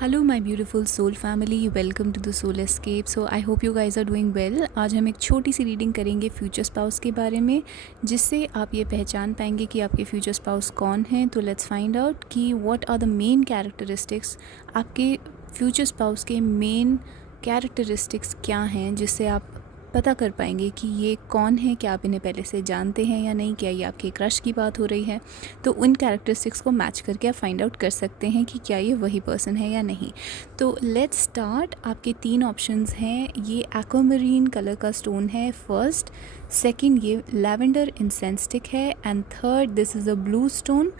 Hello my beautiful soul family, welcome to the soul escape. So I hope you guys are doing well. आज हम एक छोटी सी reading करेंगे future spouse के बारे में, जिससे आप ये पहचान पाएंगे कि आपके फ्यूचर स्पाउस कौन हैं। तो लेट्स फाइंड आउट कि what are the main characteristics, आपके फ्यूचर स्पाउस के मेन कैरेक्टरिस्टिक्स क्या हैं, जिससे आप पता कर पाएंगे कि ये कौन है, क्या आप इन्हें पहले से जानते हैं या नहीं, क्या ये आपके क्रश की बात हो रही है। तो उन कैरेक्टरिस्टिक्स को मैच करके आप फाइंड आउट कर सकते हैं कि क्या ये वही पर्सन है या नहीं। तो लेट्स स्टार्ट। आपके 3 ऑप्शंस हैं। ये एक्वामरीन कलर का स्टोन है फर्स्ट, सेकंड ये लैवेंडर इंसेंस स्टिक है, and third this is a blue stone.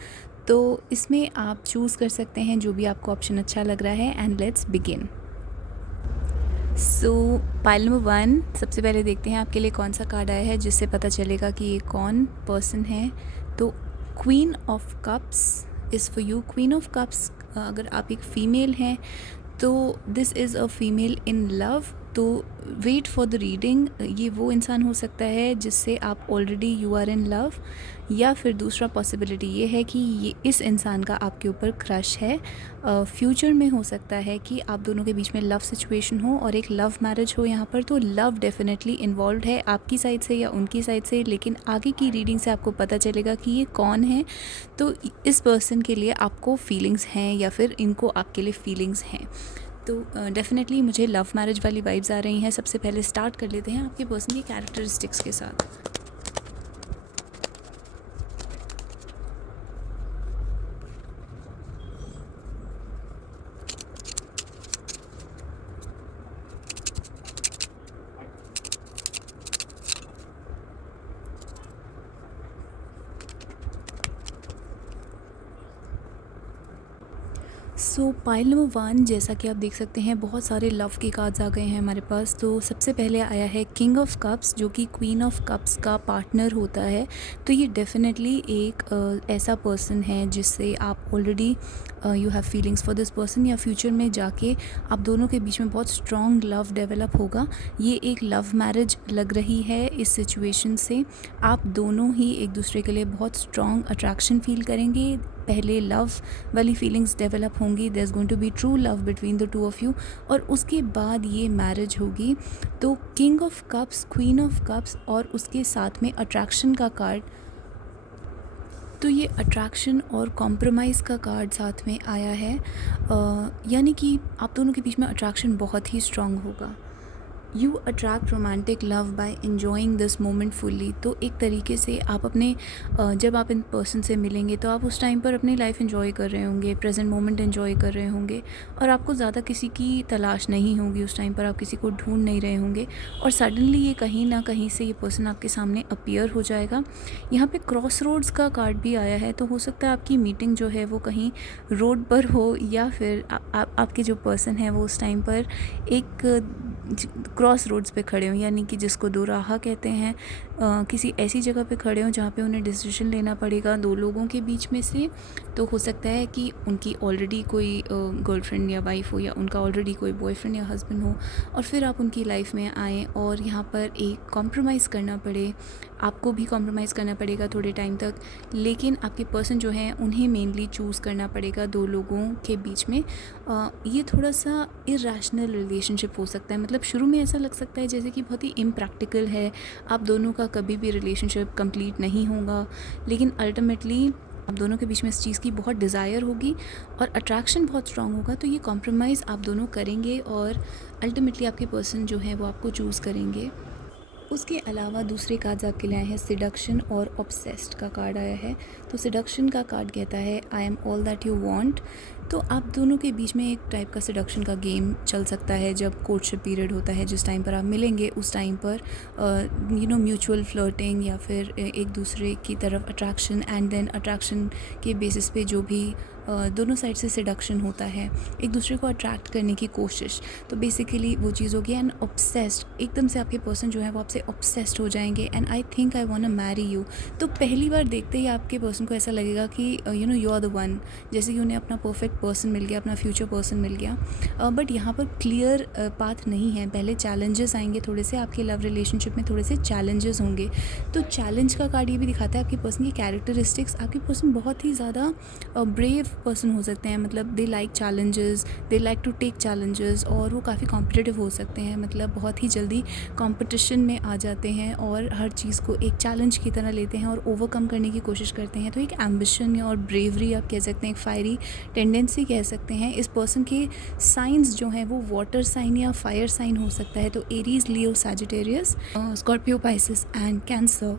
तो इसमें आप चूज़ कर सकते हैं जो भी आपको ऑप्शन अच्छा लग रहा है, and let's begin. So pile number 1, सबसे पहले देखते हैं आपके लिए कौन सा कार्ड आया है, जिससे पता चलेगा कि ये कौन पर्सन है। तो queen of cups is for you. Queen of cups, अगर आप एक फ़ीमेल हैं तो this is a female in love. तो वेट फॉर द रीडिंग। ये वो इंसान हो सकता है जिससे आप already you are in love, या फिर दूसरा पॉसिबिलिटी ये है कि ये इस इंसान का आपके ऊपर क्रश है। फ्यूचर में हो सकता है कि आप दोनों के बीच में लव सिचुएशन हो और एक लव मैरिज हो यहाँ पर। तो लव डेफिनेटली इन्वॉल्व है आपकी साइड से या उनकी साइड से, लेकिन आगे की रीडिंग से आपको पता चलेगा कि ये कौन है। तो इस पर्सन के लिए आपको फीलिंग्स हैं या फिर इनको आपके लिए फीलिंग्स हैं। तो डेफिनेटली मुझे लव मैरिज वाली वाइब्स आ रही हैं। सबसे पहले स्टार्ट कर लेते हैं आपके पर्सन की कैरेक्टरिस्टिक्स के साथ। सो पाइल नंबर 1, जैसा कि आप देख सकते हैं बहुत सारे लव के कार्ड्स आ गए हैं हमारे पास। तो सबसे पहले आया है किंग ऑफ कप्स, जो कि क्वीन ऑफ कप्स का पार्टनर होता है। तो ये डेफिनेटली एक ऐसा पर्सन है जिससे आप already you have feelings for this person, या फ्यूचर में जाके आप दोनों के बीच में बहुत स्ट्रॉन्ग लव डेवलप होगा। ये एक लव मैरिज लग रही है इस सिचुएशन से। आप दोनों ही एक दूसरे के लिए बहुत स्ट्रॉन्ग अट्रैक्शन फील करेंगे। पहले लव वाली फीलिंग्स डेवलप होंगी, there is going to be true love between the two of you, और उसके बाद ये मैरिज होगी। तो king of cups, queen of cups और उसके साथ में अट्रैक्शन का कार्ड। तो ये अट्रैक्शन और कॉम्प्रोमाइज़ का कार्ड साथ में आया है, यानी कि आप दोनों के बीच में अट्रैक्शन बहुत ही स्ट्रॉन्ग होगा। You attract romantic love by enjoying this moment fully. तो एक तरीके से आप अपने जब आप इन पर्सन से मिलेंगे तो आप उस टाइम पर अपनी लाइफ इन्जॉय कर रहे होंगे, प्रेजेंट मोमेंट इन्जॉय कर रहे होंगे, और आपको ज़्यादा किसी की तलाश नहीं होगी। उस टाइम पर आप किसी को ढूंढ नहीं रहे होंगे, और सडनली ये कहीं ना कहीं से ये पर्सन आपके सामने अपीयर हो जाएगा। यहाँ पे क्रॉस रोड्स का कार्ड भी आया है, तो हो सकता है आपकी मीटिंग जो है वो कहीं रोड पर हो, या फिर आपके जो पर्सन है वो उस टाइम पर एक क्रॉस रोड्स पे खड़े हों, यानी कि जिसको दोराहा कहते हैं। किसी ऐसी जगह पे खड़े हों जहाँ पे उन्हें डिसीजन लेना पड़ेगा दो लोगों के बीच में से। तो हो सकता है कि उनकी ऑलरेडी कोई गर्लफ्रेंड या वाइफ हो, या उनका ऑलरेडी कोई बॉयफ्रेंड या हस्बैंड हो, और फिर आप उनकी लाइफ में आएँ और यहाँ पर एक कॉम्प्रोमाइज़ करना पड़े। आपको भी कॉम्प्रोमाइज़ करना पड़ेगा थोड़े टाइम तक, लेकिन आपके पर्सन जो हैं उन्हें मेनली चूज़ करना पड़ेगा दो लोगों के बीच में। ये थोड़ा सा इरेशनल रिलेशनशिप हो सकता है। मतलब शुरू में ऐसा लग सकता है जैसे कि बहुत ही इम्प्रैक्टिकल है, आप दोनों का कभी भी रिलेशनशिप कंप्लीट नहीं होगा, लेकिन अल्टीमेटली आप दोनों के बीच में इस चीज़ की बहुत डिज़ायर होगी और अट्रैक्शन बहुत स्ट्रांग होगा। तो ये कॉम्प्रोमाइज़ आप दोनों करेंगे और अल्टीमेटली आपके पर्सन जो है वो आपको चूज़ करेंगे। उसके अलावा दूसरे कार्ड्स आपके लिए आए हैं सिडक्शन और ऑब्सेस्ड का कार्ड आया है। तो सिडक्शन का कार्ड कहता है I am all that you want. तो आप दोनों के बीच में एक टाइप का सिडक्शन का गेम चल सकता है जब कोर्टशिप पीरियड होता है। जिस टाइम पर आप मिलेंगे उस टाइम पर म्यूचुअल फ्लर्टिंग या फिर एक दूसरे की तरफ अट्रैक्शन, एंड देन अट्रैक्शन के बेसिस पे जो भी दोनों साइड से सिडक्शन होता है, एक दूसरे को अट्रैक्ट करने की कोशिश। तो बेसिकली वो चीज़ होगी। एंड ऑब्सेस्ड, एकदम से आपके पर्सन जो है वो आपसे ऑब्सेस्ड हो जाएंगे, and I think I want to marry you. तो पहली बार देखते ही आपके पर्सन को ऐसा लगेगा कि यू आर द वन, जैसे कि उन्हें अपना परफेक्ट पर्सन मिल गया, अपना फ्यूचर पर्सन मिल गया, बट यहाँ पर क्लियर पाथ नहीं है। पहले चैलेंजेस आएंगे, थोड़े से आपके लव रिलेशनशिप में थोड़े से चैलेंजेस होंगे। तो चैलेंज का कार्ड ये भी दिखाता है आपके पर्सन की कैरेक्टरिस्टिक्स। आपके पर्सन बहुत ही ज़्यादा ब्रेव पर्सन हो सकते हैं, मतलब they like challenges, they like to take challenges, और वो काफ़ी कॉम्पिटिटिव हो सकते हैं, मतलब बहुत ही जल्दी कंपटीशन में आ जाते हैं और हर चीज़ को एक चैलेंज की तरह लेते हैं और ओवरकम करने की कोशिश करते हैं। तो एक एम्बिशन और ब्रेवरी आप कह सकते हैं, एक फायरी टेंडेंसी कह सकते हैं। इस पर्सन के साइंस जो हैं वो वाटर साइन या फायर साइन हो सकता है, तो Aries, Leo, Sagittarius, Scorpio, Pisces and cancer,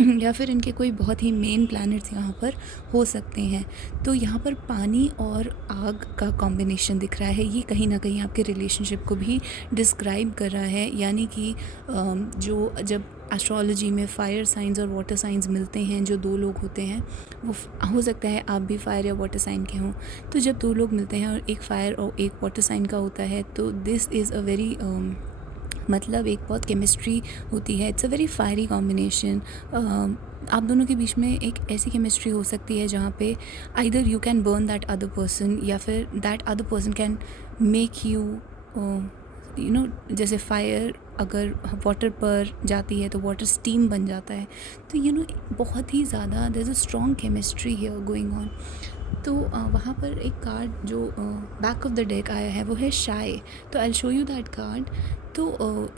या फिर इनके कोई बहुत ही मेन प्लैनेट्स यहाँ पर हो सकते हैं। तो यहाँ पर पानी और आग का कॉम्बिनेशन दिख रहा है, ये कहीं ना कहीं आपके रिलेशनशिप को भी डिस्क्राइब कर रहा है। यानी कि जो जब एस्ट्रोलॉजी में फायर साइंस और वाटर साइंस मिलते हैं, जो दो लोग होते हैं, वो हो सकता है आप भी फायर या वाटर साइन के हों, तो जब दो लोग मिलते हैं और एक फायर और एक वाटर साइन का होता है, तो दिस इज़ अ वेरी मतलब एक बहुत केमिस्ट्री होती है। It's a very fiery combination. आप दोनों के बीच में एक ऐसी केमिस्ट्री हो सकती है जहाँ पे either you can burn that other person, या फिर that other person can make you you know, जैसे फायर अगर वाटर पर जाती है तो वाटर स्टीम बन जाता है। तो बहुत ही ज़्यादा there is a strong chemistry here going on. तो वहाँ पर एक कार्ड जो बैक ऑफ द डेक आया है वो है शाय। तो I show you that card. तो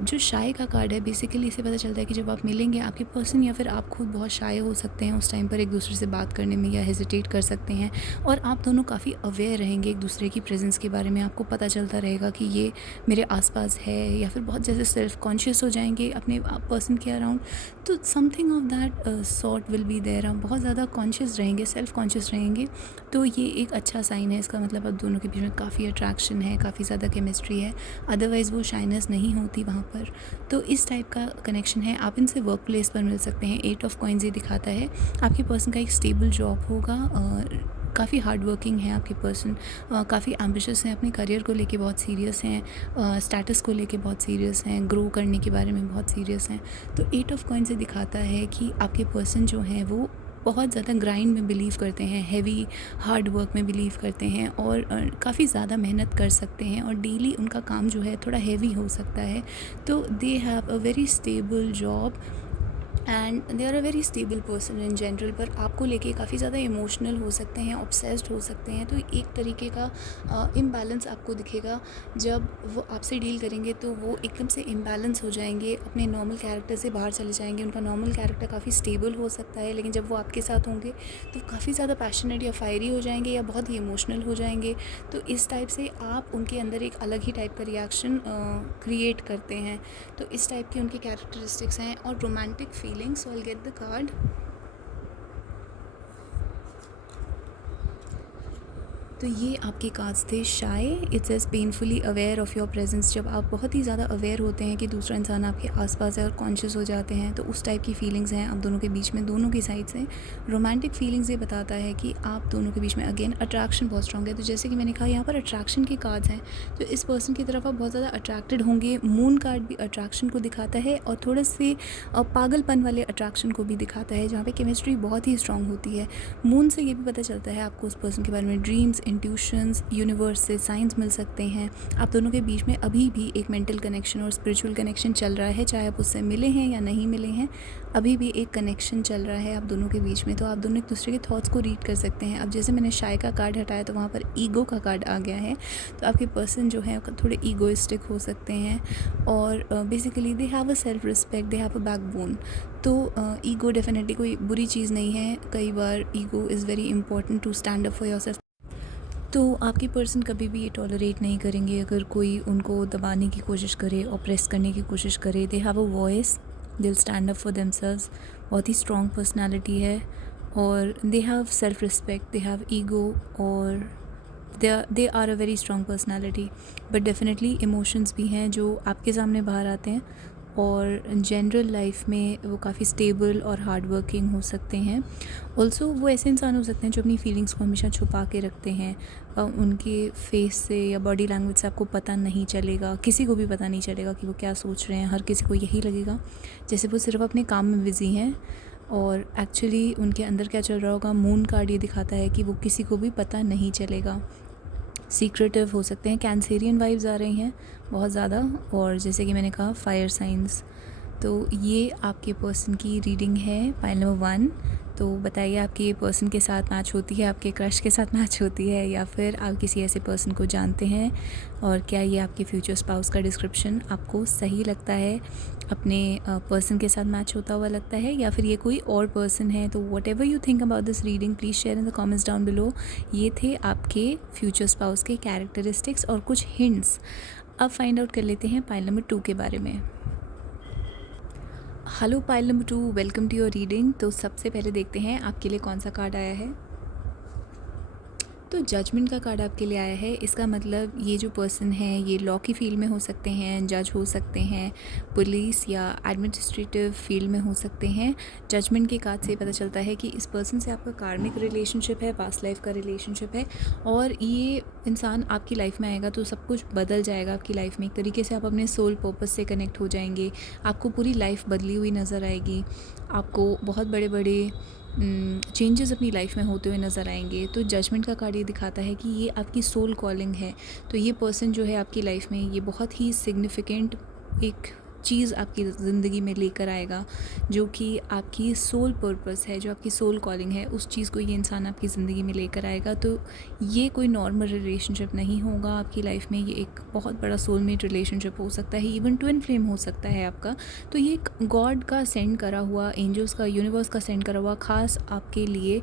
जो शाय का कार्ड है, बेसिकली इससे पता चलता है कि जब आप मिलेंगे, आपके पर्सन या फिर आप खुद बहुत शाय हो सकते हैं उस टाइम पर एक दूसरे से बात करने में, या हेजिटेट कर सकते हैं, और आप दोनों काफ़ी अवेयर रहेंगे एक दूसरे की प्रेजेंस के बारे में। आपको पता चलता रहेगा कि ये मेरे आसपास है, या फिर बहुत जैसे सेल्फ कॉन्शियस हो जाएंगे अपने पर्सन के अराउंड। तो something of that sort will be there. आप बहुत ज़्यादा कॉन्शियस रहेंगे, सेल्फ कॉन्शियस रहेंगे। तो ये एक अच्छा साइन है। इसका मतलब अब दोनों के बीच में काफ़ी अट्रैक्शन है, काफ़ी ज़्यादा केमिस्ट्री है, अदरवाइज़ वो शाइनेस नहीं होती वहाँ पर। तो इस टाइप का कनेक्शन है। आप इनसे वर्क प्लेस पर मिल सकते हैं। 8 ऑफ कॉइन्स ये दिखाता है आपके पर्सन का एक स्टेबल जॉब होगा, काफ़ी हार्ड वर्किंग है आपके पर्सन, काफ़ी एम्बिशियस हैं, अपने करियर को लेके बहुत सीरियस हैं, स्टेटस को लेके बहुत सीरियस हैं, ग्रो करने के बारे में बहुत सीरियस हैं। तो 8 ऑफ कॉइन्स ये दिखाता है कि आपके पर्सन जो हैं वो बहुत ज़्यादा ग्राइंड में बिलीव करते हैं, हैवी हार्ड वर्क में बिलीव करते हैं, और काफ़ी ज़्यादा मेहनत कर सकते हैं, और डेली उनका काम जो है थोड़ा हैवी हो सकता है। तो they have a very stable job and they are a very stable person in general. पर आपको लेके काफ़ी ज़्यादा इमोशनल हो सकते हैं, ऑब्सेस्ड हो सकते हैं। तो एक तरीके का इम्बैलेंस आपको दिखेगा जब वो आपसे डील करेंगे, तो वो एकदम से इम्बैलेंस हो जाएंगे, अपने नॉर्मल कैरेक्टर से बाहर चले जाएंगे। उनका नॉर्मल कैरेक्टर काफ़ी स्टेबल हो सकता है, लेकिन जब वो आपके साथ होंगे तो काफ़ी ज़्यादा पैशनेट या फायरी हो जाएंगे, या बहुत ही इमोशनल हो जाएंगे। तो इस टाइप से आप उनके अंदर एक अलग ही टाइप का रिएक्शन क्रिएट करते हैं। तो इस टाइप की उनकी कैरेक्टरिस्टिक्स हैं। और romantic feelings, so I'll get the card. तो ये आपके कार्ड्स थे shy. It's as painfully aware of your presence. जब आप बहुत ही ज़्यादा अवेयर होते हैं कि दूसरा इंसान आपके आसपास है और कॉन्शियस हो जाते हैं, तो उस टाइप की फीलिंग्स हैं आप दोनों के बीच में, दोनों की साइड से। रोमांटिक फीलिंग्स ये बताता है कि आप दोनों के बीच में अगेन अट्रैक्शन बहुत स्ट्रॉन्ग है। तो जैसे कि मैंने कहा, यहाँ पर अट्रैक्शन के कार्ड्स हैं, तो इस पर्सन की तरफ आप बहुत ज़्यादा अट्रैक्टेड होंगे। मून कार्ड भी अट्रैक्शन को दिखाता है, और थोड़े से पागलपन वाले अट्रैक्शन को भी दिखाता है, जहाँ पर केमिस्ट्री बहुत ही स्ट्रॉन्ग होती है। मून से ये भी पता चलता है आपको उस पर्सन के बारे में ड्रीम्स, इंट्यूशंस, यूनिवर्स से साइंस मिल सकते हैं। आप दोनों के बीच में अभी भी एक मेंटल कनेक्शन और स्पिरिचुअल कनेक्शन चल रहा है, चाहे आप उससे मिले हैं या नहीं मिले हैं, अभी भी एक कनेक्शन चल रहा है आप दोनों के बीच में। तो आप दोनों एक दूसरे के थॉट्स को रीड कर सकते हैं। अब जैसे मैंने शाय का कार्ड हटाया तो वहाँ पर ईगो का कार्ड आ गया है। तो आपके पर्सन जो है थोड़े ईगोइस्टिक हो सकते हैं, और basically they have a self respect, they have a backbone. तो ईगो डेफिनेटली कोई बुरी चीज़ नहीं है। कई बार ego is very important to stand up for yourself. तो आपके पर्सन कभी भी ये टॉलरेट नहीं करेंगे अगर कोई उनको दबाने की कोशिश करे, ऑप्रेस करने की कोशिश करे। They have a voice, they will stand up for themselves. बहुत ही स्ट्रॉन्ग पर्सनालिटी है, और they have self respect, they have ego, और they are a very strong personality. But definitely emotions भी हैं जो आपके सामने बाहर आते हैं, और जनरल लाइफ में वो काफ़ी स्टेबल और हार्ड वर्किंग हो सकते हैं। ऑल्सो वो ऐसे इंसान हो सकते हैं जो अपनी फीलिंग्स को हमेशा छुपा के रखते हैं। उनके फेस से या बॉडी लैंग्वेज से आपको पता नहीं चलेगा, किसी को भी पता नहीं चलेगा कि वो क्या सोच रहे हैं। हर किसी को यही लगेगा जैसे वो सिर्फ अपने काम में बिज़ी हैं, और एक्चुअली उनके अंदर क्या चल रहा होगा। मून कार्ड ये दिखाता है कि वो किसी को भी पता नहीं चलेगा। सीक्रेटिव हो सकते हैं, कैंसेरियन वाइब्स आ रही हैं बहुत ज़्यादा, और जैसे कि मैंने कहा फायर साइंस। तो ये आपके पर्सन की रीडिंग है, पाइल नंबर 1। तो बताइए आपके ये पर्सन के साथ मैच होती है, आपके क्रश के साथ मैच होती है, या फिर आप किसी ऐसे पर्सन को जानते हैं, और क्या ये आपके फ्यूचर स्पाउस का डिस्क्रिप्शन आपको सही लगता है, अपने पर्सन के साथ मैच होता हुआ लगता है, या फिर ये कोई और पर्सन है। तो what ever you think about this reading please share in the comments down below. ये थे आपके फ्यूचर स्पाउस के कैरेक्टरिस्टिक्स और कुछ हिंट्स। अब फाइंड आउट कर लेते हैं पाइल नंबर 2 के बारे में। Hello pile number 2, welcome to your reading. तो सबसे पहले देखते हैं आपके लिए कौन सा कार्ड आया है। तो जजमेंट का कार्ड आपके लिए आया है। इसका मतलब ये जो पर्सन है ये लॉ की फील्ड में हो सकते हैं, जज हो सकते हैं, पुलिस या एडमिनिस्ट्रेटिव फील्ड में हो सकते हैं। जजमेंट के कार्ड से पता चलता है कि इस पर्सन से आपका कार्मिक रिलेशनशिप है, पास्ट लाइफ का रिलेशनशिप है, और ये इंसान आपकी लाइफ में आएगा तो सब कुछ बदल जाएगा आपकी लाइफ में। एक तरीके से आप अपने सोल पर्पस से कनेक्ट हो जाएंगे, आपको पूरी लाइफ बदली हुई नज़र आएगी, आपको बहुत बड़े बड़े चेंजेस अपनी लाइफ में होते हुए नज़र आएंगे। तो जजमेंट का कार्ड ये दिखाता है कि ये आपकी सोल कॉलिंग है। तो ये पर्सन जो है आपकी लाइफ में ये बहुत ही सिग्निफिकेंट एक चीज़ आपकी ज़िंदगी में लेकर आएगा, जो कि आपकी सोल पर्पस है, जो आपकी सोल कॉलिंग है, उस चीज़ को ये इंसान आपकी ज़िंदगी में लेकर आएगा। तो ये कोई नॉर्मल रिलेशनशिप नहीं होगा आपकी लाइफ में, ये एक बहुत बड़ा सोलमेट रिलेशनशिप हो सकता है, इवन ट्विन फ्लेम हो सकता है आपका। तो ये एक गॉड का सेंड करा हुआ, एंजल्स का, यूनिवर्स का सेंड करा हुआ खास आपके लिए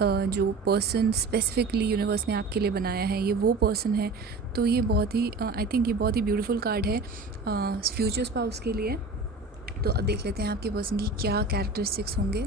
जो पर्सन स्पेसिफिकली यूनिवर्स ने आपके लिए बनाया है, ये वो पर्सन है। तो ये बहुत ही आई थिंक ये बहुत ही ब्यूटीफुल कार्ड है फ्यूचर स्पाउस के लिए। तो अब देख लेते हैं आपके पर्सन की क्या कैरेक्टरिस्टिक्स होंगे।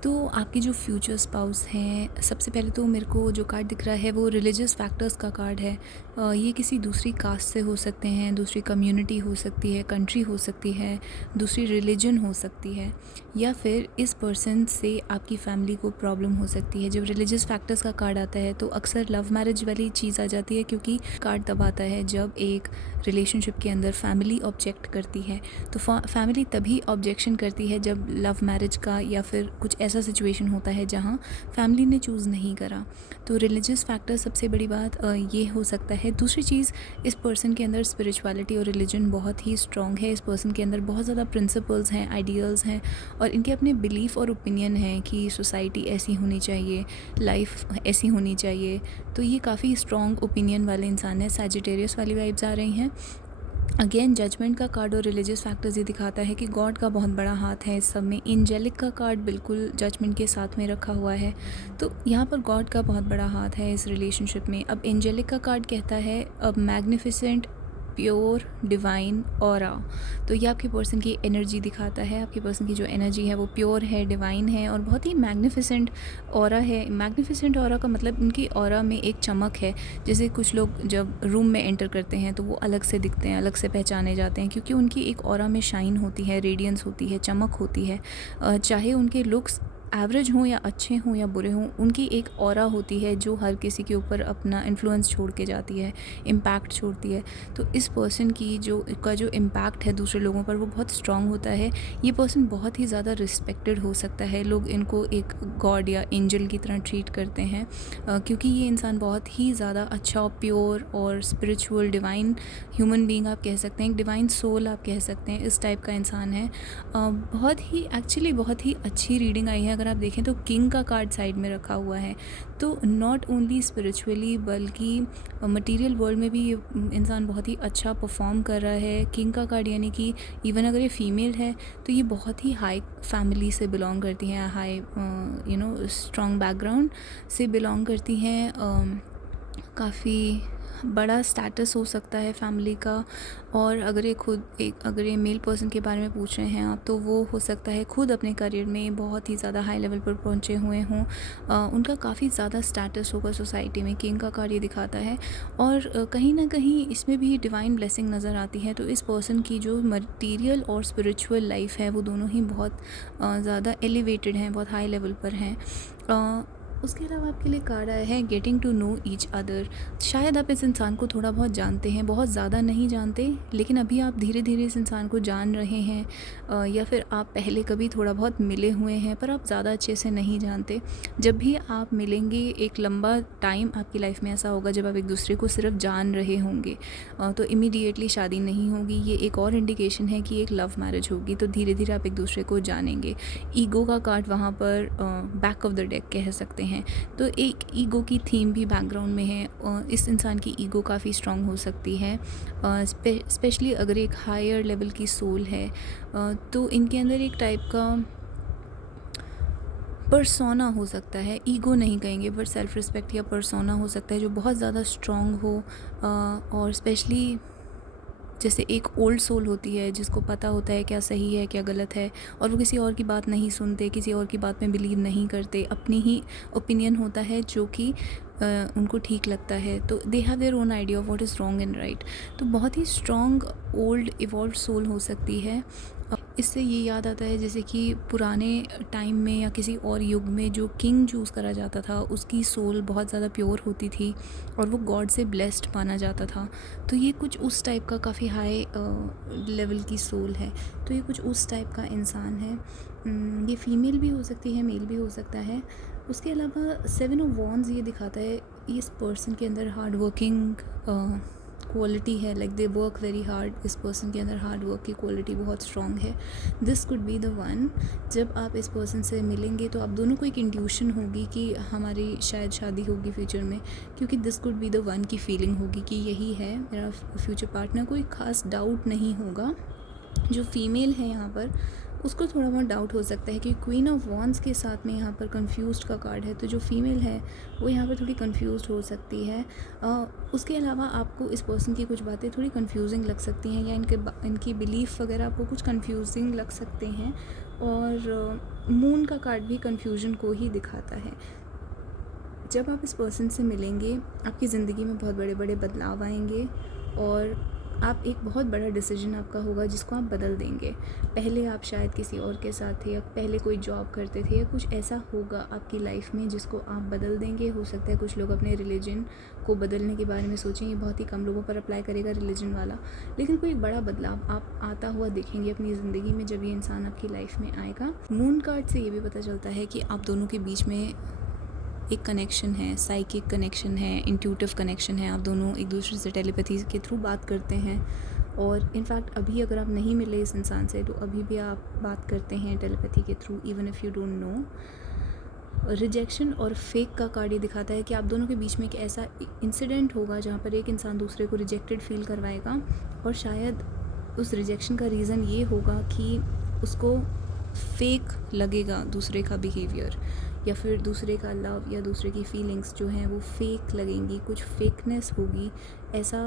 तो आपके जो फ्यूचर स्पाउस हैं, सबसे पहले तो मेरे को जो कार्ड दिख रहा है वो रिलीजियस फैक्टर्स का कार्ड है। ये किसी दूसरी कास्ट से हो सकते हैं, दूसरी कम्युनिटी हो सकती है, कंट्री हो सकती है, दूसरी रिलीजन हो सकती है, या फिर इस पर्सन से आपकी फैमिली को प्रॉब्लम हो सकती है। जब रिलीजियस फैक्टर्स का कार्ड आता है तो अक्सर लव मैरिज वाली चीज़ आ जाती है, क्योंकि कार्ड तब आता है जब एक रिलेशनशिप के अंदर फैमिली ऑब्जेक्ट करती है। तो फैमिली तभी ऑब्जेक्शन करती है जब लव मैरिज का या फिर कुछ ऐसा सिचुएशन होता है जहाँ फैमिली ने चूज़ नहीं करा। तो रिलीजियस फैक्टर सबसे बड़ी बात ये हो सकता है। दूसरी चीज़, इस पर्सन के अंदर स्पिरिचुअलिटी और रिलीजन बहुत ही स्ट्रॉन्ग है। इस पर्सन के अंदर बहुत ज़्यादा प्रिंसिपल्स हैं, आइडियल्स हैं, और इनके अपने बिलीफ और ओपिनियन हैं कि सोसाइटी ऐसी होनी चाहिए, लाइफ ऐसी होनी चाहिए। तो ये काफ़ी स्ट्रॉन्ग ओपिनियन वाले इंसान है। सैजिटेरियस वाली वाइब्स आ रही हैं। अगेन जजमेंट का कार्ड और रिलीजियस फैक्टर्स ये दिखाता है कि गॉड का बहुत बड़ा हाथ है इस सब में। एंजेलिक का कार्ड बिल्कुल जजमेंट के साथ में रखा हुआ है, तो यहाँ पर गॉड का बहुत बड़ा हाथ है इस रिलेशनशिप में। अब एंजेलिक का कार्ड कहता है अब मैग्निफिसेंट, प्योर, डिवाइन ऑरा। तो ये आपके पर्सन की एनर्जी दिखाता है। आपके पर्सन की जो एनर्जी है वो प्योर है, डिवाइन है, और बहुत ही मैग्निफिसेंट ऑरा है। मैग्निफिसेंट ऑरा का मतलब उनकी ऑरा में एक चमक है। जैसे कुछ लोग जब रूम में एंटर करते हैं तो वो अलग से दिखते हैं, अलग से पहचाने जाते हैं, क्योंकि उनकी एक ऑरा में शाइन होती है, रेडियंस होती है, चमक होती है। चाहे उनके लुक्स एवरेज हों या अच्छे हों या बुरे हों, उनकी एक ऑरा होती है जो हर किसी के ऊपर अपना इन्फ्लुएंस छोड़ के जाती है, इम्पैक्ट छोड़ती है। तो इस पर्सन की जो इम्पैक्ट है दूसरे लोगों पर वो बहुत स्ट्रॉन्ग होता है। ये पर्सन बहुत ही ज़्यादा रिस्पेक्टेड हो सकता है, लोग इनको एक गॉड या एंजल की तरह ट्रीट करते हैं, क्योंकि ये इंसान बहुत ही ज़्यादा अच्छा, प्योर और स्पिरिचुअल, डिवाइन ह्यूमन बीइंग आप कह सकते हैं, एक डिवाइन सोल आप कह सकते हैं, इस टाइप का इंसान है। बहुत ही अच्छी रीडिंग आई है। अगर आप देखें तो किंग का कार्ड साइड में रखा हुआ है, तो नॉट ओनली स्पिरिचुअली बल्कि मटेरियल वर्ल्ड में भी ये इंसान बहुत ही अच्छा परफॉर्म कर रहा है। किंग का कार्ड यानी कि इवन अगर ये फीमेल है तो ये बहुत ही हाई फैमिली से बिलोंग करती हैं, हाई स्ट्रॉन्ग बैकग्राउंड से बिलोंग करती हैं। काफ़ी बड़ा स्टेटस हो सकता है फैमिली का। और अगर ये मेल पर्सन के बारे में पूछ रहे हैं आप, तो वो हो सकता है खुद अपने करियर में बहुत ही ज़्यादा हाई लेवल पर पहुंचे हुए हों, उनका काफ़ी ज़्यादा स्टेटस होगा सोसाइटी में। किंग का कार्ड ये दिखाता है, और कहीं ना कहीं इसमें भी डिवाइन ब्लेसिंग नज़र आती है। तो इस पर्सन की जो मटीरियल और स्पिरिचुअल लाइफ है वो दोनों ही बहुत ज़्यादा एलिवेटेड हैं, बहुत हाई लेवल पर हैं। उसके अलावा आपके लिए कार्ड आया है getting to know each other. शायद आप इस इंसान को थोड़ा बहुत जानते हैं, बहुत ज़्यादा नहीं जानते, लेकिन अभी आप धीरे धीरे इस इंसान को जान रहे हैं, या फिर आप पहले कभी थोड़ा बहुत मिले हुए हैं पर आप ज़्यादा अच्छे से नहीं जानते। जब भी आप मिलेंगे एक लंबा टाइम आपकी लाइफ में ऐसा होगा जब आप एक दूसरे को सिर्फ जान रहे होंगे, तो इमीडिएटली शादी नहीं होगी। ये एक और इंडिकेशन है कि एक लव मैरिज होगी, तो धीरे धीरे आप एक दूसरे को जानेंगे। ईगो का कार्ड वहाँ पर बैक ऑफ द डेक कह सकते हैं, तो एक ईगो की थीम भी बैकग्राउंड में है। इस इंसान की ईगो काफ़ी स्ट्रांग हो सकती है, स्पेशली अगर एक हायर लेवल की सोल है, तो इनके अंदर एक टाइप का पर्सोना हो सकता है, ईगो नहीं कहेंगे पर सेल्फ रिस्पेक्ट या पर्सोना हो सकता है जो बहुत ज़्यादा स्ट्रांग हो, और स्पेशली जैसे एक ओल्ड सोल होती है जिसको पता होता है क्या सही है क्या गलत है, और वो किसी और की बात नहीं सुनते, किसी और की बात में बिलीव नहीं करते, अपनी ही ओपिनियन होता है जो कि उनको ठीक लगता है। तो they have their own idea of what is wrong and right. तो बहुत ही स्ट्रॉन्ग ओल्ड इवॉल्व सोल हो सकती है। इससे ये याद आता है जैसे कि पुराने टाइम में या किसी और युग में जो किंग चूज़ करा जाता था उसकी सोल बहुत ज़्यादा प्योर होती थी और वो गॉड से ब्लेस्ड माना जाता था। तो ये कुछ उस टाइप का काफ़ी हाई लेवल की सोल है, तो ये कुछ उस टाइप का इंसान है। ये फीमेल भी हो सकती है, मेल भी हो सकता है। उसके अलावा 7 ऑफ वॉन्ड्स ये दिखाता है इस पर्सन के अंदर हार्ड वर्किंग क्वालिटी है, like they work very hard. इस पर्सन के अंदर हार्ड वर्क की क्वालिटी बहुत स्ट्रॉन्ग है। This could be the one. जब आप इस पर्सन से मिलेंगे तो आप दोनों को एक इंट्यूशन होगी कि हमारी शायद शादी होगी फ्यूचर में, क्योंकि this could be the one की फीलिंग होगी कि यही है मेरा फ्यूचर पार्टनर। कोई ख़ास डाउट नहीं होगा। जो फीमेल है यहाँ पर उसको थोड़ा बहुत डाउट हो सकता है कि क्वीन ऑफ वॉन्ड्स के साथ में यहाँ पर कंफ्यूज्ड का कार्ड है, तो जो फीमेल है वो यहाँ पर थोड़ी कंफ्यूज्ड हो सकती है। उसके अलावा आपको इस पर्सन की कुछ बातें थोड़ी कंफ्यूजिंग लग सकती हैं, या इनकी बिलीफ वगैरह आपको कुछ कंफ्यूजिंग लग सकते हैं। और मून का कार्ड भी कंफ्यूजन को ही दिखाता है। जब आप इस पर्सन से मिलेंगे आपकी ज़िंदगी में बहुत बड़े बड़े बदलाव आएंगे और आप एक बहुत बड़ा डिसीजन आपका होगा जिसको आप बदल देंगे। पहले आप शायद किसी और के साथ थे या पहले कोई जॉब करते थे, या कुछ ऐसा होगा आपकी लाइफ में जिसको आप बदल देंगे। हो सकता है कुछ लोग अपने रिलीजन को बदलने के बारे में सोचें, ये बहुत ही कम लोगों पर अप्लाई करेगा रिलीजन वाला, लेकिन कोई बड़ा बदलाव आप आता हुआ देखेंगे अपनी ज़िंदगी में जब ये इंसान आपकी लाइफ में आएगा। मून कार्ड से ये भी पता चलता है कि आप दोनों के बीच में एक कनेक्शन है, साइकिक कनेक्शन है, इंट्यूटिव कनेक्शन है। आप दोनों एक दूसरे से टेलीपैथी के थ्रू बात करते हैं, और इनफैक्ट अभी अगर आप नहीं मिले इस इंसान से तो अभी भी आप बात करते हैं टेलीपैथी के through, even if you don't know. Rejection और फेक का कार्ड ये दिखाता है कि आप दोनों के बीच में एक ऐसा इंसिडेंट होगा जहाँ पर एक इंसान दूसरे को रिजेक्टेड फील करवाएगा, और शायद उस रिजेक्शन का रीज़न ये होगा कि उसको फेक लगेगा दूसरे का बिहेवियर, या फिर दूसरे का लव या दूसरे की फीलिंग्स जो हैं वो फेक लगेंगी, कुछ फेकनेस होगी। ऐसा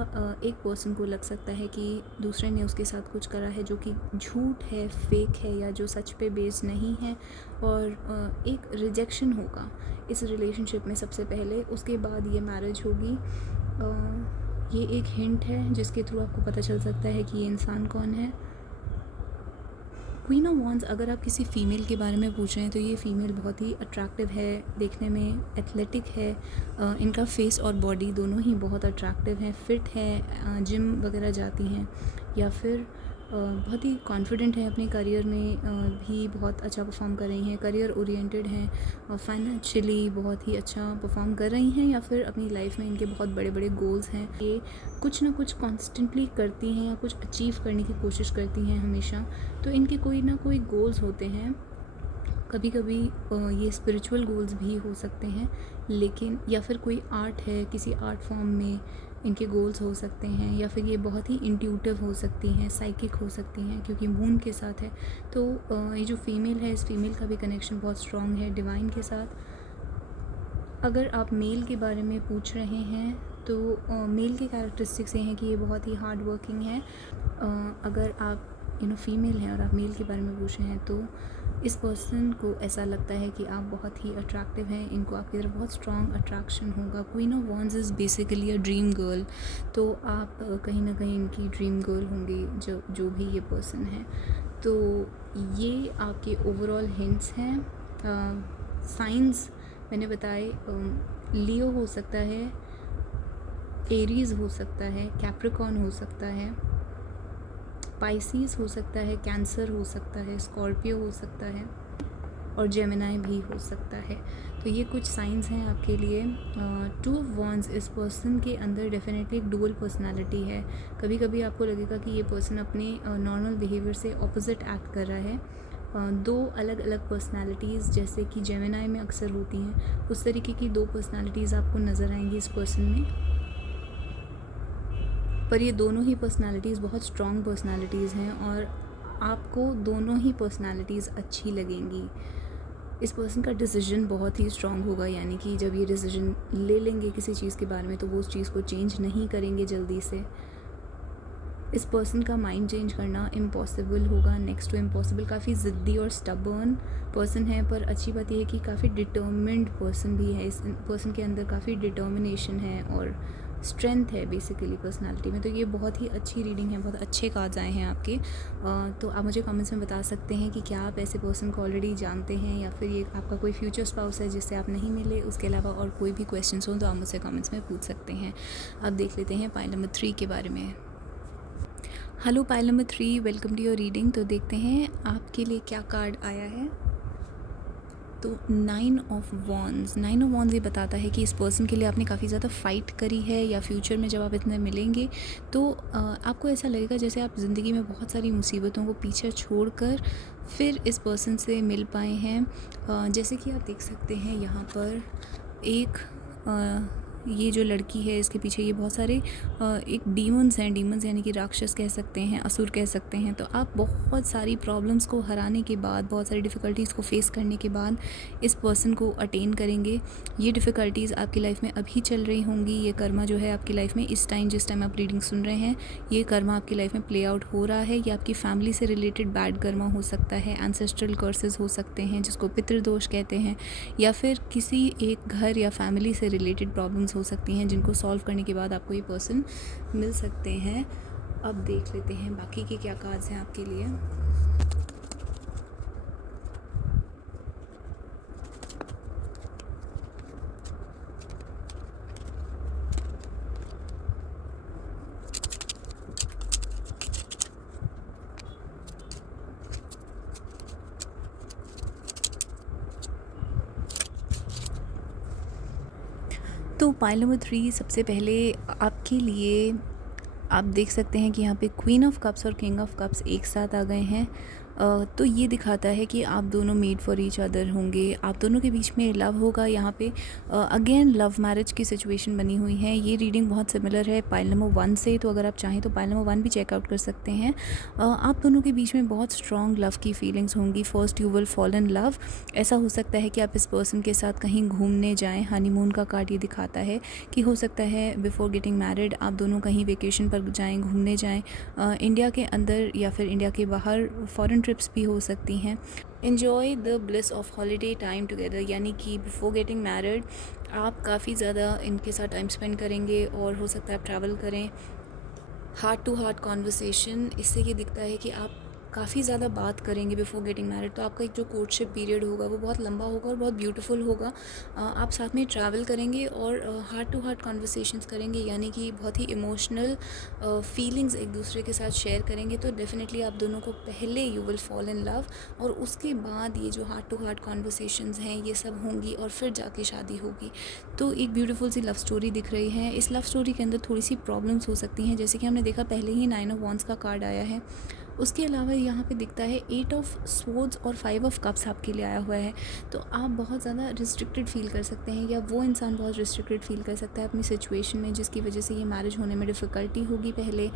एक पर्सन को लग सकता है कि दूसरे ने उसके साथ कुछ करा है जो कि झूठ है, फेक है, या जो सच पे बेस्ड नहीं है, और एक रिजेक्शन होगा इस रिलेशनशिप में सबसे पहले, उसके बाद ये मैरिज होगी। ये एक हिंट है जिसके थ्रू आपको पता चल सकता है कि ये इंसान कौन है। क्वीन ऑफ वॉन्ड्स, अगर आप किसी फ़ीमेल के बारे में पूछ रहे हैं तो ये फ़ीमेल बहुत ही अट्रैक्टिव है, देखने में एथलेटिक है। इनका फेस और बॉडी दोनों ही बहुत अट्रैक्टिव हैं, फिट है, जिम वगैरह जाती हैं, या फिर बहुत ही कॉन्फिडेंट है अपने करियर में, भी बहुत अच्छा परफॉर्म कर रही हैं, करियर ओरिएंटेड हैं, और फाइनेंशियली बहुत ही अच्छा परफॉर्म कर रही हैं, या फिर अपनी लाइफ में इनके बहुत बड़े बड़े गोल्स हैं। ये कुछ ना कुछ कॉन्स्टेंटली करती हैं या कुछ अचीव करने की कोशिश करती हैं हमेशा, तो इनके कोई ना कोई गोल्स होते हैं। कभी कभी ये स्पिरिचुअल गोल्स भी हो सकते हैं, लेकिन या फिर कोई आर्ट है, किसी आर्ट फॉर्म में इनके गोल्स हो सकते हैं, या फिर ये बहुत ही इंट्यूटिव हो सकती हैं, साइकिक हो सकती हैं क्योंकि मून के साथ है। तो ये जो फीमेल है इस फीमेल का भी कनेक्शन बहुत स्ट्रॉन्ग है डिवाइन के साथ। अगर आप मेल के बारे में पूछ रहे हैं तो मेल के कैरेक्टरिस्टिक्स ये हैं कि ये बहुत ही हार्ड वर्किंग है। अगर आप फीमेल हैं और आप मेल के बारे में पूछ रहे हैं तो इस पर्सन को ऐसा लगता है कि आप बहुत ही अट्रैक्टिव हैं, इनको आपकी तरफ बहुत स्ट्रॉन्ग अट्रैक्शन होगा। Queen of wands is basically a dream girl, तो आप कहीं ना कहीं इनकी ड्रीम गर्ल होंगी जो भी ये पर्सन है। तो ये आपके ओवरऑल हिंट्स हैं, साइंस मैंने बताए लियो हो सकता है, एरीज़ हो सकता है, कैप्रिकॉर्न हो सकता है, पाइसीज हो सकता है, कैंसर हो सकता है, स्कॉर्पियो हो सकता है और जेमिनाई भी हो सकता है। तो ये कुछ साइंस हैं आपके लिए। टू ऑफ वॉन्ड्स, इस पर्सन के अंदर डेफिनेटली एक डुअल पर्सनालिटी है। कभी कभी आपको लगेगा कि ये पर्सन अपने नॉर्मल बिहेवियर से ऑपोजिट एक्ट कर रहा है। दो अलग अलग पर्सनालिटीज़ जैसे कि जेमिनाई में अक्सर होती हैं, उस तरीके की दो पर्सनालिटीज़ आपको नज़र आएंगी इस पर्सन में। पर ये दोनों ही पर्सनालिटीज़ बहुत स्ट्रॉन्ग पर्सनालिटीज़ हैं और आपको दोनों ही पर्सनालिटीज़ अच्छी लगेंगी। इस पर्सन का डिसीजन बहुत ही स्ट्रॉन्ग होगा, यानी कि जब ये डिसीजन ले लेंगे किसी चीज़ के बारे में तो वो उस चीज़ को चेंज नहीं करेंगे जल्दी से। इस पर्सन का माइंड चेंज करना इम्पॉसिबल होगा, नेक्स्ट टू इम्पॉसिबल। काफ़ी ज़िद्दी और स्टबर्न पर्सन है, पर अच्छी बात यह है कि काफ़ी डिटर्मिन्ड पर्सन भी है। इस पर्सन के अंदर काफ़ी डिटर्मिनेशन है और स्ट्रेंथ है बेसिकली पर्सनालिटी में। तो ये बहुत ही अच्छी रीडिंग है, बहुत अच्छे कार्ड्स आए हैं आपके। तो आप मुझे कमेंट्स में बता सकते हैं कि क्या आप ऐसे पर्सन को ऑलरेडी जानते हैं या फिर ये आपका कोई फ्यूचर स्पाउस है जिससे आप नहीं मिले। उसके अलावा और कोई भी क्वेश्चंस हो तो आप मुझसे कमेंट्स में पूछ सकते हैं। अब देख लेते हैं पाइल नंबर 3 के बारे में। Hello pile number 3, welcome to your reading. तो देखते हैं आपके लिए क्या कार्ड आया है। तो 9 ऑफ वॉन्ड्स ये बताता है कि इस पर्सन के लिए आपने काफ़ी ज़्यादा फ़ाइट करी है, या फ्यूचर में जब आप इतने मिलेंगे तो आपको ऐसा लगेगा जैसे आप ज़िंदगी में बहुत सारी मुसीबतों को पीछे छोड़कर फिर इस पर्सन से मिल पाए हैं। जैसे कि आप देख सकते हैं यहाँ पर एक ये जो लड़की है इसके पीछे ये बहुत सारे एक डीमंस हैं। डीमंस यानी कि राक्षस कह सकते हैं, असुर कह सकते हैं। तो आप बहुत सारी प्रॉब्लम्स को हराने के बाद, बहुत सारी डिफ़िकल्टीज़ को फेस करने के बाद इस पर्सन को अटेन करेंगे। ये डिफ़िकल्टीज़ आपकी लाइफ में अभी चल रही होंगी। ये कर्मा जो है आपकी लाइफ में इस टाइम, जिस टाइम आप रीडिंग सुन रहे हैं, ये कर्मा आपकी लाइफ में प्ले आउट हो रहा है। ये आपकी फैमिली से रिलेटेड बैड कर्मा हो सकता है, एंसेस्ट्रल कर्सेस हो सकते हैं जिसको पितृदोष कहते हैं, या फिर किसी एक घर या फैमिली से रिलेटेड प्रॉब्लम्स हो सकती हैं जिनको सॉल्व करने के बाद आपको ये पर्सन मिल सकते हैं। अब देख लेते हैं बाकी के क्या कार्ड्स हैं आपके लिए। तो पाइल नंबर 3 सबसे पहले आपके लिए आप देख सकते हैं कि यहाँ पे क्वीन ऑफ कप्स और किंग ऑफ कप्स एक साथ आ गए हैं। तो ये दिखाता है कि आप दोनों मेड फॉर ईच अदर होंगे, आप दोनों के बीच में लव होगा। यहाँ पे अगेन लव मैरिज की सिचुएशन बनी हुई है। ये रीडिंग बहुत सिमिलर है पाइल नंबर 1 से, तो अगर आप चाहें तो पाइल नंबर 1 भी चेकआउट कर सकते हैं। आप दोनों के बीच में बहुत स्ट्रॉन्ग लव की फीलिंग्स होंगी। First you will fall in love. ऐसा हो सकता है कि आप इस पर्सन के साथ कहीं घूमने जाएँ। हनीमून का कार्ड ये दिखाता है कि हो सकता है बिफोर गेटिंग मैरिड आप दोनों कहीं वेकेशन पर जाएँ, घूमने जाएँ। इंडिया के अंदर या फिर इंडिया के बाहर फॉरेन ट्रिप्स भी हो सकती हैं। Enjoy the bliss of holiday time together, यानी कि बिफोर गेटिंग मैरिड आप काफ़ी ज़्यादा इनके साथ टाइम स्पेंड करेंगे और हो सकता है आप ट्रैवल करें। हार्ट टू हार्ट कॉन्वर्सेशन, इससे ये दिखता है कि आप काफ़ी ज़्यादा बात करेंगे बिफोर गेटिंग मैरिड। तो आपका एक जो कोर्टशिप पीरियड होगा वो बहुत लंबा होगा और बहुत ब्यूटीफुल होगा। आप साथ में ट्रैवल करेंगे और हार्ट टू हार्ट कॉन्वर्सेशंस करेंगे, यानी कि बहुत ही इमोशनल फीलिंग्स एक दूसरे के साथ शेयर करेंगे। तो डेफिनेटली आप दोनों को पहले you will fall in love और उसके बाद ये जो हार्ट टू हार्ट कॉन्वर्सेशंस हैं ये सब होंगी और फिर जाके शादी होगी। तो एक ब्यूटीफुल सी लव स्टोरी दिख रही है। इस लव स्टोरी के अंदर थोड़ी सी प्रॉब्लम्स हो सकती हैं, जैसे कि हमने देखा पहले ही 9 ऑफ वॉन्ड्स का कार्ड आया है। उसके अलावा यहाँ पे दिखता है 8 ऑफ स्वॉर्ड्स और 5 ऑफ कप्स आपके लिए आया हुआ है। तो आप बहुत ज़्यादा रिस्ट्रिक्टेड फील कर सकते हैं, या वो इंसान बहुत रिस्ट्रिक्टेड फील कर सकता है अपनी सिचुएशन में, जिसकी वजह से ये मैरिज होने में डिफ़िकल्टी होगी। पहले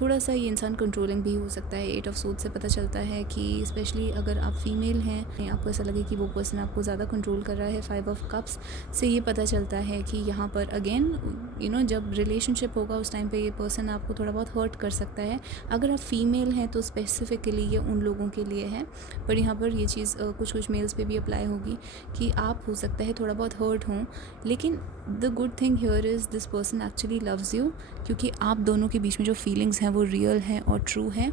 थोड़ा सा ये इंसान कंट्रोलिंग भी हो सकता है। 8 ऑफ स्वॉर्ड्स से पता चलता है कि स्पेशली अगर आप फीमेल हैं, आपको ऐसा लगे कि वो पर्सन आपको ज़्यादा कंट्रोल कर रहा है। 5 ऑफ कप्स से ये पता चलता है कि यहाँ पर अगेन जब रिलेशनशिप होगा उस टाइम पे ये पर्सन आपको थोड़ा बहुत हर्ट कर सकता है। अगर आप फीमेल हैं तो स्पेसिफिकली ये उन लोगों के लिए है, पर यहाँ पर ये चीज़ कुछ मेल्स पे भी अप्लाई होगी कि आप हो सकता है थोड़ा बहुत हर्ट हों। लेकिन the good thing here is this person actually loves you, क्योंकि आप दोनों के बीच में जो फीलिंग्स हैं वो रियल हैं और ट्रू हैं।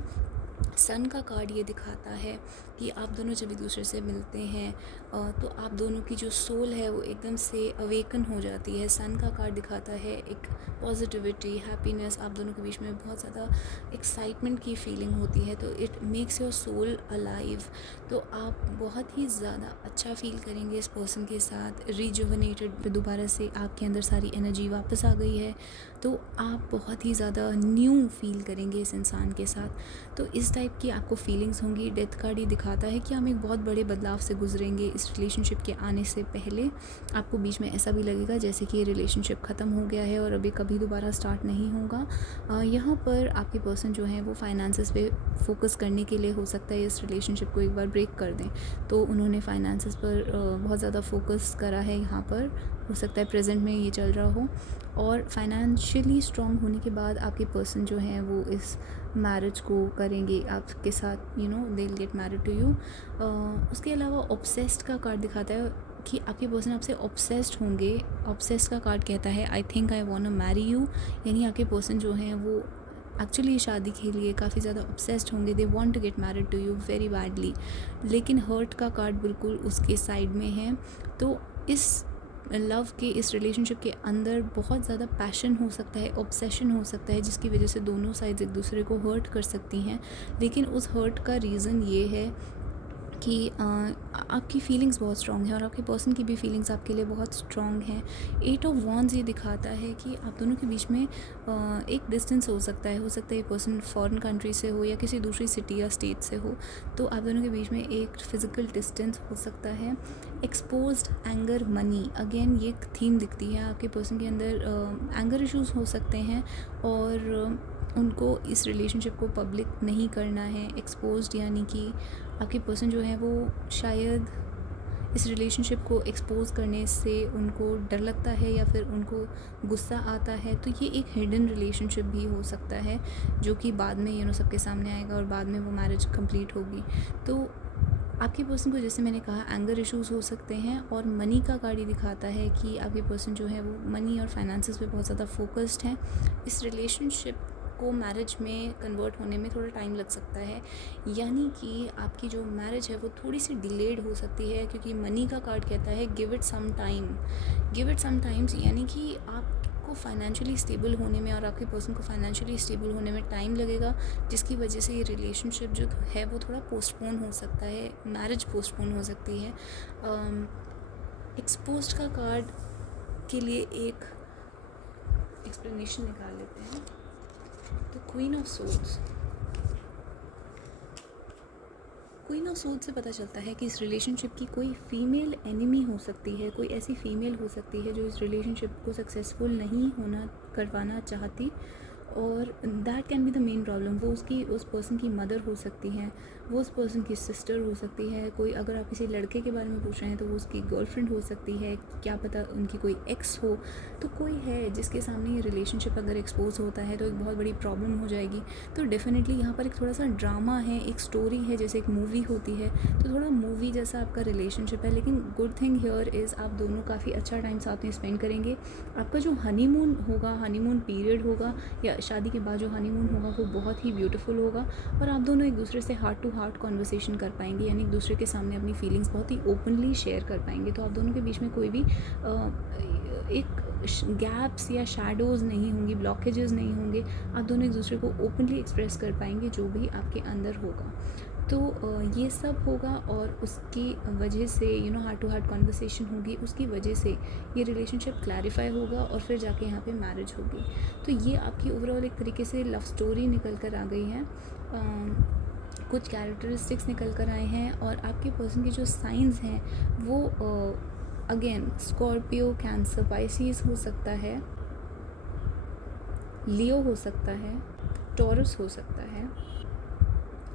सन का कार्ड ये दिखाता है कि आप दोनों जब एक दूसरे से मिलते हैं तो आप दोनों की जो सोल है वो एकदम से अवेकन हो जाती है। सन का कार्ड दिखाता है एक पॉजिटिविटी, हैप्पीनेस, आप दोनों के बीच में बहुत ज़्यादा एक्साइटमेंट की फीलिंग होती है, तो it makes your soul alive. तो आप बहुत ही ज़्यादा अच्छा फील करेंगे इस पर्सन के साथ, रिजुवनेटेड, दोबारा से आपके अंदर सारी एनर्जी वापस आ गई है, तो आप बहुत ही ज़्यादा न्यू फील करेंगे इस इंसान के साथ। तो इस टाइप की आपको फीलिंग्स होंगी। डेथ कार्ड ये दिखाता है कि हम एक बहुत बड़े बदलाव से गुजरेंगे इस रिलेशनशिप के आने से पहले। आपको बीच में ऐसा भी लगेगा जैसे कि ये रिलेशनशिप ख़त्म हो गया है और अभी कभी दोबारा स्टार्ट नहीं होगा। यहाँ पर आपके पर्सन जो हैं वो फाइनेंसेस पे फोकस करने के लिए हो सकता है इस रिलेशनशिप को एक बार ब्रेक कर दें, तो उन्होंने फाइनेंसेस पर बहुत ज़्यादा फोकस करा है यहाँ पर। हो सकता है प्रेजेंट में ये चल रहा हो, और फाइनेंशियली स्ट्रॉन्ग होने के बाद आपके पर्सन जो हैं वो इस मैरिज को करेंगे आपके साथ, you know they will get married to you. उसके अलावा ऑब्सेस्ड का कार्ड दिखाता है कि आपके पर्सन आपसे ऑब्सेस्ड होंगे। ऑब्सेस्ड का कार्ड कहता है I think I want to marry you, यानी आपके पर्सन जो हैं वो एक्चुअली शादी के लिए काफ़ी ज़्यादा ऑब्सेस्ड होंगे, they want to get married to you very badly. लेकिन हर्ट का कार्ड बिल्कुल उसके साइड में है। तो इस लव के, इस रिलेशनशिप के अंदर बहुत ज़्यादा पैशन हो सकता है, ऑब्सेशन हो सकता है, जिसकी वजह से दोनों साइड्स एक दूसरे को हर्ट कर सकती हैं। लेकिन उस हर्ट का रीज़न ये है कि आपकी फीलिंग्स बहुत स्ट्रॉन्ग हैं और आपके पर्सन की भी फीलिंग्स आपके लिए बहुत स्ट्रॉन्ग हैं। 8 ऑफ वॉन्ड्स ये दिखाता है कि आप दोनों के बीच में एक डिस्टेंस हो सकता है ये पर्सन फॉरेन कंट्री से हो या किसी दूसरी सिटी या स्टेट से हो, तो आप दोनों के बीच में एक फ़िज़िकल डिस्टेंस हो सकता है। एक्सपोज्ड एंगर मनी, अगेन ये थीम दिखती है आपके पर्सन के अंदर। एंगर इश्यूज़ हो सकते हैं और उनको इस रिलेशनशिप को पब्लिक नहीं करना है। एक्सपोज्ड यानी कि आपके पर्सन जो है वो शायद इस रिलेशनशिप को एक्सपोज करने से उनको डर लगता है या फिर उनको गुस्सा आता है, तो ये एक हिडन रिलेशनशिप भी हो सकता है जो कि बाद में सबके सामने आएगा और बाद में वो मैरिज कंप्लीट होगी। तो आपके पर्सन को, जैसे मैंने कहा, एंगर इश्यूज़ हो सकते हैं। और मनी का कार्ड ये दिखाता है कि आपके पर्सन जो है वो मनी और फाइनेंसेस पे बहुत ज़्यादा फोकस्ड हैं। इस रिलेशनशिप को मैरिज में कन्वर्ट होने में थोड़ा टाइम लग सकता है, यानी कि आपकी जो मैरिज है वो थोड़ी सी डिलेड हो सकती है, क्योंकि मनी का कार्ड कहता है give it some time. Give it some times यानी कि आपको फाइनेंशियली स्टेबल होने में और आपके पर्सन को फाइनेंशियली स्टेबल होने में टाइम लगेगा, जिसकी वजह से ये रिलेशनशिप जो है वो थोड़ा पोस्टपोन हो सकता है, मैरिज पोस्टपोन हो सकती है। एक्सपोज्ड का कार्ड के लिए एक एक्सप्लेनेशन निकाल लेते हैं। तो क्वीन ऑफ सोर्ड्स से पता चलता है कि इस रिलेशनशिप की कोई फीमेल एनिमी हो सकती है, कोई ऐसी फीमेल हो सकती है जो इस रिलेशनशिप को सक्सेसफुल नहीं होना करवाना चाहती, और that can be the main problem. वो उस पर्सन की मदर हो सकती हैं, वो उस पर्सन की सिस्टर हो सकती है, कोई, अगर आप किसी लड़के के बारे में पूछ रहे हैं तो वो उसकी गर्लफ्रेंड हो सकती है, क्या पता उनकी कोई एक्स हो। तो कोई है जिसके सामने ये रिलेशनशिप अगर एक्सपोज होता है तो एक बहुत बड़ी प्रॉब्लम हो जाएगी। तो डेफिनेटली यहाँ पर एक थोड़ा सा ड्रामा है, एक स्टोरी है, जैसे एक मूवी होती है, तो थोड़ा मूवी जैसा आपका रिलेशनशिप है। लेकिन गुड थिंग हियर इज़ आप दोनों काफ़ी अच्छा टाइम साथ में स्पेंड करेंगे। आपका जो हनीमून होगा, हनीमून पीरियड होगा या शादी के बाद जो हनीमून होगा वो बहुत ही ब्यूटीफुल होगा, और आप दोनों एक दूसरे से हार्ट टू हार्ट कॉन्वर्सेशन कर पाएंगे, यानी एक दूसरे के सामने अपनी फीलिंग्स बहुत ही ओपनली शेयर कर पाएंगे। तो आप दोनों के बीच में कोई भी एक गैप्स या शैडोज़ नहीं होंगी, ब्लॉकेजेस नहीं होंगे। आप दोनों एक दूसरे को ओपनली एक्सप्रेस कर पाएंगे जो भी आपके अंदर होगा। तो ये सब होगा, और उसकी वजह से हार्ट टू हार्ट कॉन्वर्सेशन होगी, उसकी वजह से ये रिलेशनशिप क्लैरिफाई होगा और फिर जाके यहाँ पे मैरिज होगी। तो ये आपकी ओवरऑल एक तरीके से लव स्टोरी निकल कर आ गई है। कुछ कैरेक्टरिस्टिक्स निकल कर आए हैं, और आपके पर्सन के जो साइंस हैं वो अगेन स्कॉर्पियो, कैंसर, पाइसिस हो सकता है, लियो हो सकता है, टॉरस हो सकता है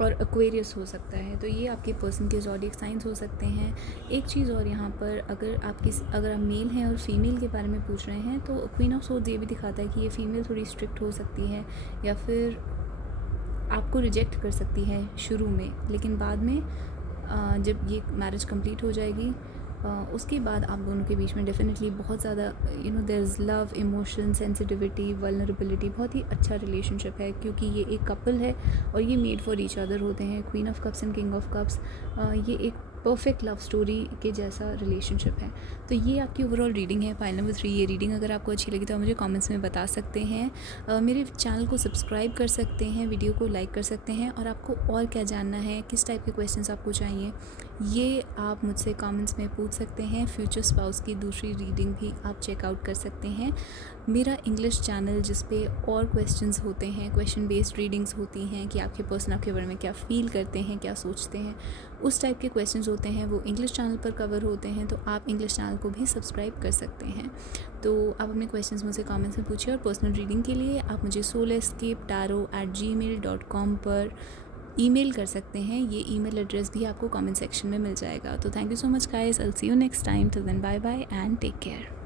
और एक्वेरियस हो सकता है। तो ये आपके पर्सन के ज़ोडिएक साइंस हो सकते हैं। एक चीज़ और यहाँ पर, अगर आप मेल हैं और फीमेल के बारे में पूछ रहे हैं, तो क्वीन ऑफ सोर्ड्स ये भी दिखाता है कि ये फीमेल थोड़ी स्ट्रिक्ट हो सकती है या फिर आपको रिजेक्ट कर सकती है शुरू में, लेकिन बाद में जब ये मैरिज कंप्लीट हो जाएगी उसके बाद आप दोनों के बीच में डेफिनेटली बहुत ज़्यादा there is love, emotion, sensitivity, vulnerability, बहुत ही अच्छा रिलेशनशिप है क्योंकि ये एक कपल है और ये मेड फॉर ईच अदर होते हैं। Queen of cups and king of cups, ये एक परफेक्ट लव स्टोरी के जैसा रिलेशनशिप है। तो ये आपकी ओवरऑल रीडिंग है, पाइल नंबर 3। ये रीडिंग अगर आपको अच्छी लगी तो आप मुझे कमेंट्स में बता सकते हैं। मेरे चैनल को सब्सक्राइब कर सकते हैं, वीडियो को लाइक कर सकते हैं, और आपको और क्या जानना है, किस टाइप के क्वेश्चंस आपको चाहिए, ये आप मुझसे कमेंट्स में पूछ सकते हैं। फ्यूचर स्पाउस की दूसरी रीडिंग भी आप चेकआउट कर सकते हैं। मेरा इंग्लिश चैनल जिस पे और क्वेश्चंस होते हैं, क्वेश्चन बेस्ड रीडिंग्स होती हैं कि आपके पर्सन आपके बारे में क्या फ़ील करते हैं, क्या सोचते हैं, उस टाइप के क्वेश्चंस होते हैं, वो इंग्लिश चैनल पर कवर होते हैं। तो आप इंग्लिश चैनल को भी सब्सक्राइब कर सकते हैं। तो आप अपने क्वेश्चंस मुझसे कमेंट्स में पूछिए, और पर्सनल रीडिंग के लिए आप मुझे soulescapetarot@gmail.com पर ईमेल कर सकते हैं। ये ईमेल एड्रेस भी आपको कमेंट सेक्शन में मिल जाएगा। तो thank you so much guys, I will see you next time. Till then bye bye and take care.